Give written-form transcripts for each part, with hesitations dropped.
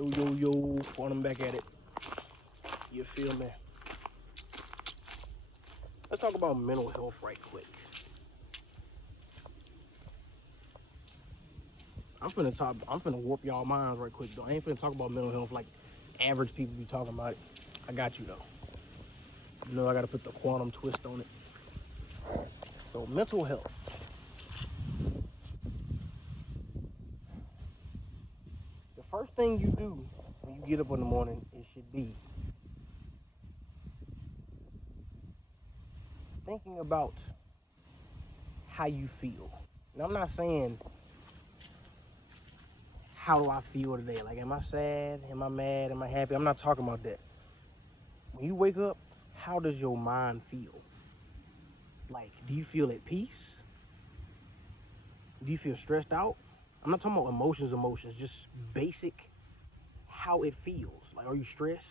Yo, I'm back at it. You feel me? Let's talk about mental health right quick. I'm finna warp y'all minds right quick though. I ain't finna talk about mental health like average people be talking about it. I got you though. You know I gotta put the quantum twist on it. So mental health. The first thing you do when you get up in the morning, it should be thinking about how you feel. Now I'm not saying how do I feel today? Like, am I sad? Am I mad? Am I happy? I'm not talking about that. When you wake up, how does your mind feel? Like, do you feel at peace? Do you feel stressed out? I'm not talking about emotions, just basic how it feels. Like, are you stressed?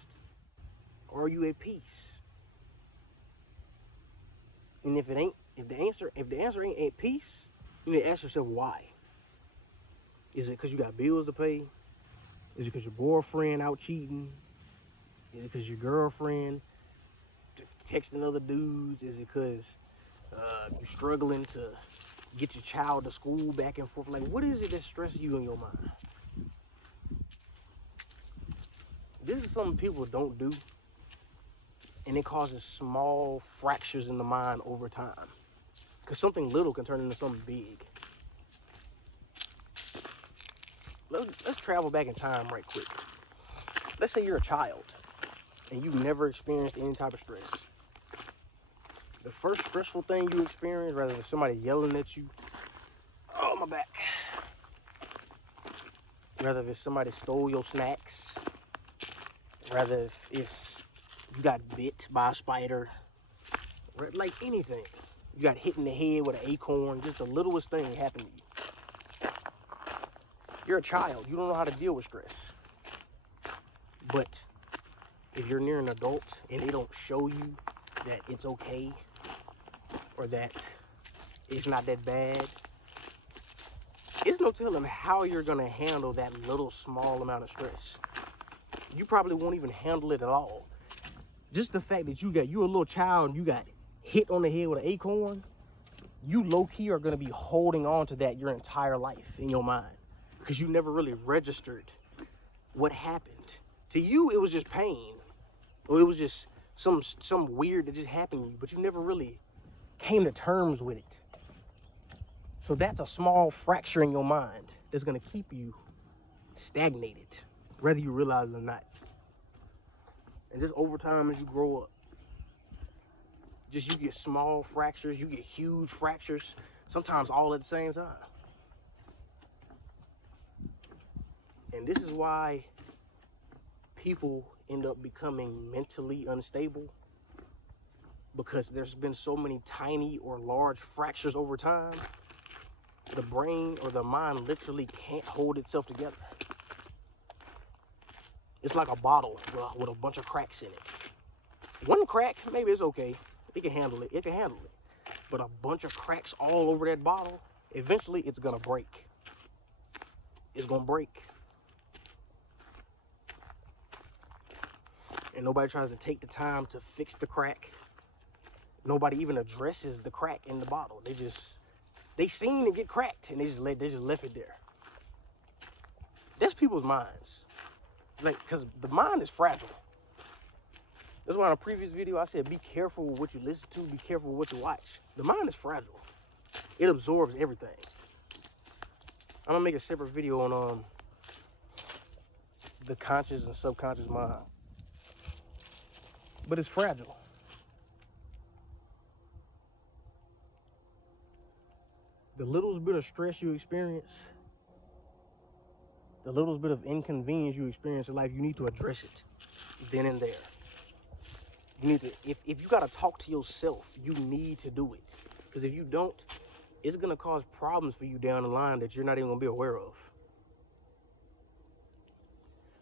Or are you at peace? And if the answer ain't at peace, you need to ask yourself why. Is it because you got bills to pay? Is it because your boyfriend out cheating? Is it because your girlfriend texting other dudes? Is it because you're struggling to get your child to school back and forth? Like, what is it that stresses you in your mind? This is something people don't do, and it causes small fractures in the mind over time. Because something little can turn into something big. Let's travel back in time right quick. Let's say you're a child and you've never experienced any type of stress. The first stressful thing you experience, rather than somebody yelling at you, oh my back, rather if it's somebody stole your snacks, rather if it's you got bit by a spider, like anything. You got hit in the head with an acorn, just the littlest thing happened to you. You're a child, you don't know how to deal with stress. But if you're near an adult and they don't show you that it's okay or that it's not that bad, it's no telling how you're gonna handle that little small amount of stress. You probably won't even handle it at all. Just the fact that you're a little child and you got hit on the head with an acorn, you low-key are gonna be holding on to that your entire life in your mind. Because you never really registered what happened. To you, it was just pain. Or it was just some weird that just happened to you, but you never really came to terms with it. So that's a small fracture in your mind that's gonna keep you stagnated, whether you realize it or not. And just over time as you grow up, just you get small fractures, you get huge fractures, sometimes all at the same time. And this is why people end up becoming mentally unstable, because there's been so many tiny or large fractures over time. The brain or the mind literally can't hold itself together. It's like a bottle with a bunch of cracks in it. One crack, maybe it's okay. It can handle it. But a bunch of cracks all over that bottle, eventually it's gonna break. It's gonna break. And nobody tries to take the time to fix the crack. Nobody even addresses the crack in the bottle. They seen it get cracked and they just left it there. That's people's minds. Like, because the mind is fragile. That's why in a previous video I said be careful with what you listen to, be careful with what you watch. The mind is fragile. It absorbs everything. I'm gonna make a separate video on the conscious and subconscious mind. But it's fragile. The littlest bit of stress you experience, the littlest bit of inconvenience you experience in life, you need to address it then and there. You need to, if you gotta talk to yourself, you need to do it. Because if you don't, it's gonna cause problems for you down the line that you're not even gonna be aware of.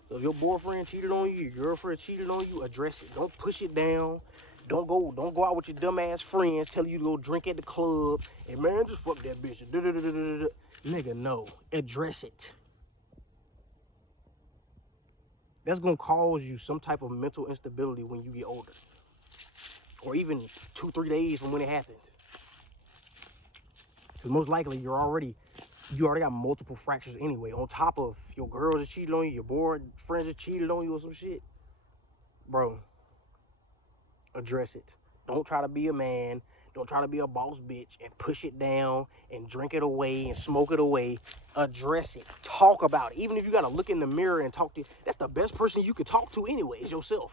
So if your boyfriend cheated on you, your girlfriend cheated on you, address it. Don't push it down. Don't go out with your dumb ass friends telling you to go drink at the club and man, just fuck that bitch. Nigga, no. Address it. That's gonna cause you some type of mental instability when you get older, or even 2, 3 days from when it happened. Because most likely you already got multiple fractures anyway. On top of your girls that cheated on you, your boyfriends that cheated on you or some shit, bro. Address it. Don't try to be a man. Don't try to be a boss bitch and push it down and drink it away and smoke it away. Address it. Talk about it. Even if you gotta look in the mirror and talk to, that's the best person you could talk to anyway, is yourself.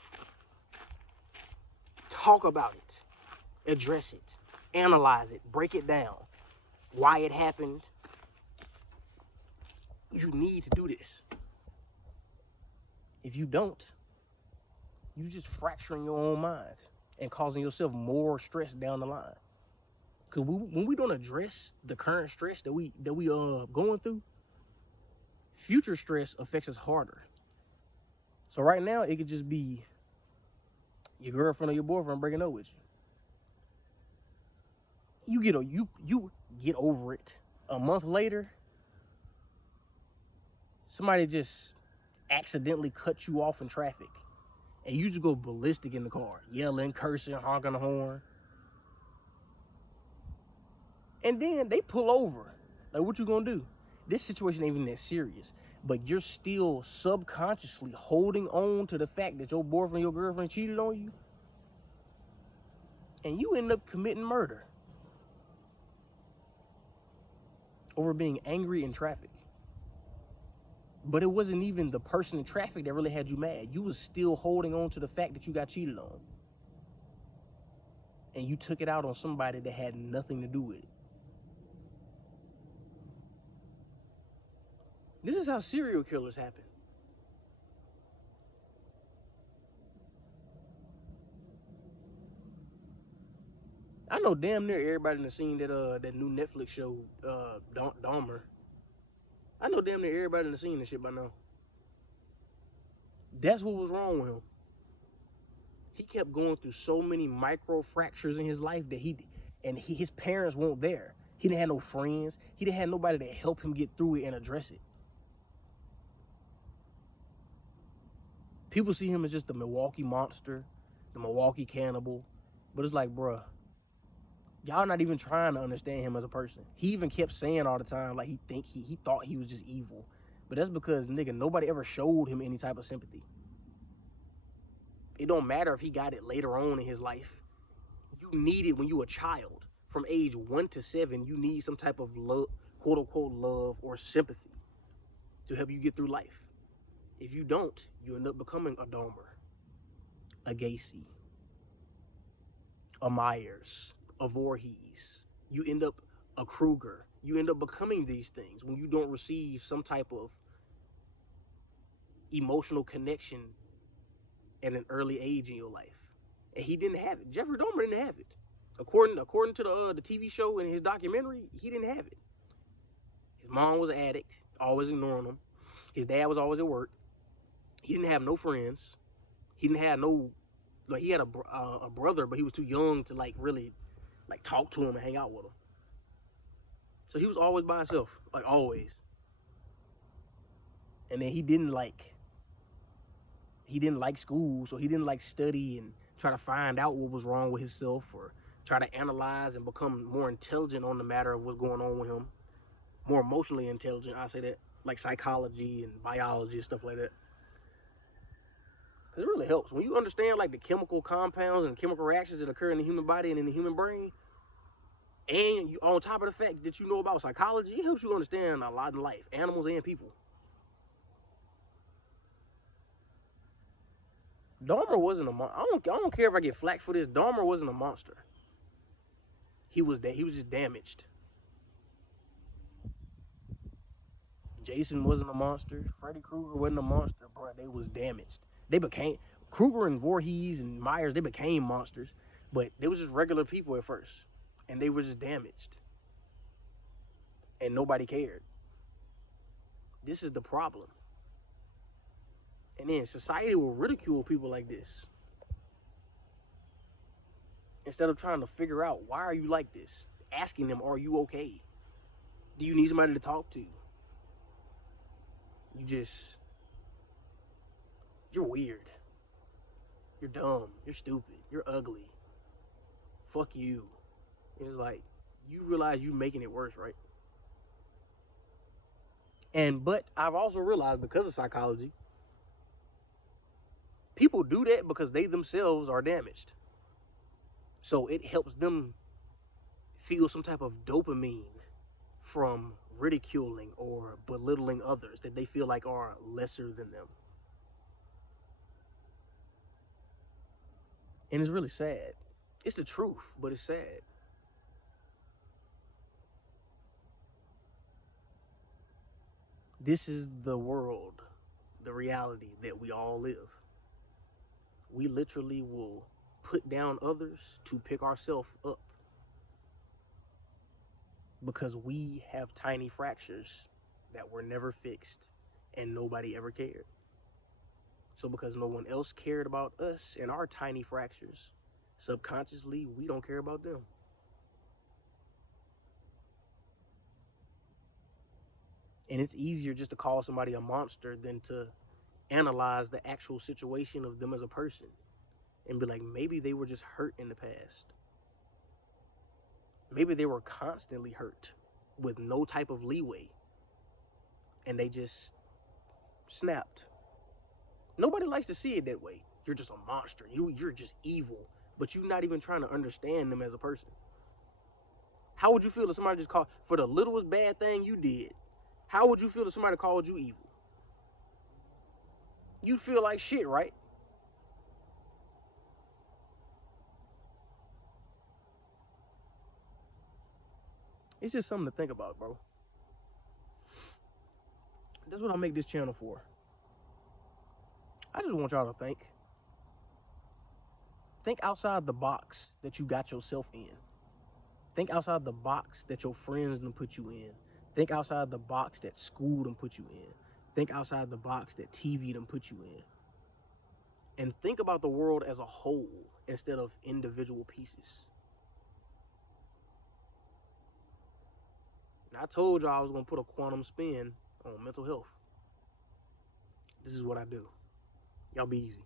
Talk about it. Address it. Analyze it. Break it down. Why it happened. You need to do this. If you don't, you just fracturing your own mind and causing yourself more stress down the line. Cause when we don't address the current stress that we going through, future stress affects us harder. So right now it could just be your girlfriend or your boyfriend breaking up with you. You get over it. A month later, somebody just accidentally cut you off in traffic, and you just go ballistic in the car, yelling, cursing, honking the horn. And then they pull over. Like, what you gonna do? This situation ain't even that serious, but you're still subconsciously holding on to the fact that your boyfriend, your girlfriend cheated on you, and you end up committing murder over being angry in traffic. But it wasn't even the person in traffic that really had you mad. You was still holding on to the fact that you got cheated on, and you took it out on somebody that had nothing to do with it. This is how serial killers happen. I know damn near everybody in the scene that new Netflix show, Dahmer. I know damn near everybody in the scene and shit by now. That's what was wrong with him. He kept going through so many micro fractures in his life that his parents weren't there. He didn't have no friends. He didn't have nobody to help him get through it and address it. People see him as just the Milwaukee monster, the Milwaukee cannibal, but it's like, bruh, y'all not even trying to understand him as a person. He even kept saying all the time, like, he thought he was just evil. But that's because, nigga, nobody ever showed him any type of sympathy. It don't matter if he got it later on in his life. You need it when you a child. From age 1 to 7, you need some type of love, quote unquote love or sympathy to help you get through life. If you don't, you end up becoming a Dahmer, a Gacy, a Myers, a Voorhees. You end up a Kruger. You end up becoming these things when you don't receive some type of emotional connection at an early age in your life. And he didn't have it. Jeffrey Dahmer didn't have it. According to the TV show and his documentary, he didn't have it. His mom was an addict, always ignoring him. His dad was always at work. He didn't have no friends. He didn't have no, like, he had a brother, but he was too young to like really like talk to him and hang out with him. So he was always by himself, like always. And then he didn't like school, so he didn't like study and try to find out what was wrong with himself or try to analyze and become more intelligent on the matter of what's going on with him. More emotionally intelligent, I say that, like psychology and biology and stuff like that. Because it really helps. When you understand like the chemical compounds and chemical reactions that occur in the human body and in the human brain, and you, on top of the fact that you know about psychology, it helps you understand a lot in life, animals and people. Dahmer wasn't a monster. I don't care if I get flack for this. Dahmer wasn't a monster. He was just damaged. Jason wasn't a monster. Freddy Krueger wasn't a monster, bro. They was damaged. They became Krueger and Voorhees and Myers. They became monsters, but they was just regular people at first, and they were just damaged, and nobody cared. This is the problem. And then society will ridicule people like this instead of trying to figure out why are you like this. Asking them, are you okay? Do you need somebody to talk to? You just You're weird. You're dumb. You're stupid. You're ugly. Fuck you. It's like, you realize you making it worse, right? But I've also realized, because of psychology, people do that because they themselves are damaged. So it helps them feel some type of dopamine from ridiculing or belittling others that they feel like are lesser than them. And it's really sad. It's the truth, but it's sad. This is the world, the reality that we all live. We literally will put down others to pick ourselves up because we have tiny fractures that were never fixed and nobody ever cared. So, because no one else cared about us and our tiny fractures, subconsciously, we don't care about them. And it's easier just to call somebody a monster than to analyze the actual situation of them as a person and be like, maybe they were just hurt in the past. Maybe they were constantly hurt with no type of leeway and they just snapped. Nobody likes to see it that way. You're just a monster. You're just evil, but you're not even trying to understand them as a person. How would you feel if somebody just called for the littlest bad thing you did? How would you feel if somebody called you evil? You'd feel like shit, right? It's just something to think about, bro. That's what I make this channel for. I just want y'all to think. Think outside the box that you got yourself in. Think outside the box that your friends done put you in. Think outside the box that school done put you in. Think outside the box that TV done put you in. And think about the world as a whole instead of individual pieces. And I told y'all I was going to put a quantum spin on mental health. This is what I do. Y'all be easy.